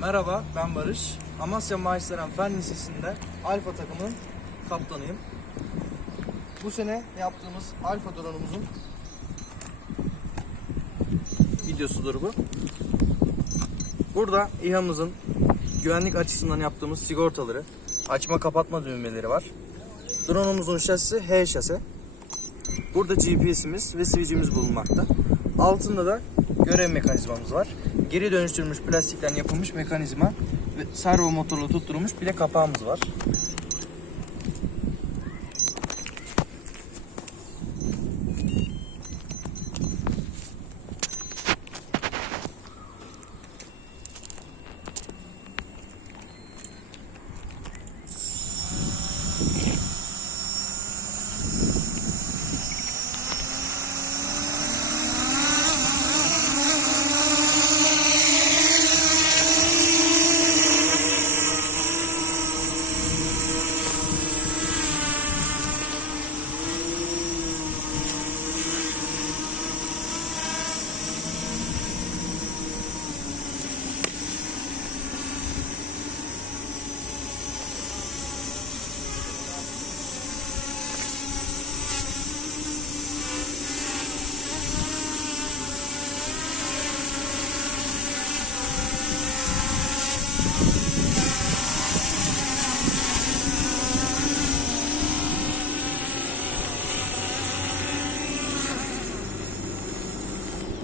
Merhaba, ben Barış. Amasya Maaşlaran Fen Lisesi'nde Alfa takımının kaptanıyım. Bu sene yaptığımız Alfa drone'umuzun videosudur bu. Burada İHA'mızın güvenlik açısından yaptığımız sigortaları, açma kapatma düğmeleri var. Drone'umuzun şasisi H şase. Burada GPS'imiz ve switch'imiz bulunmakta. Altında da görev mekanizmamız var. Geri dönüştürülmüş plastikten yapılmış mekanizma ve servo motorla tutturulmuş bir de kapağımız var.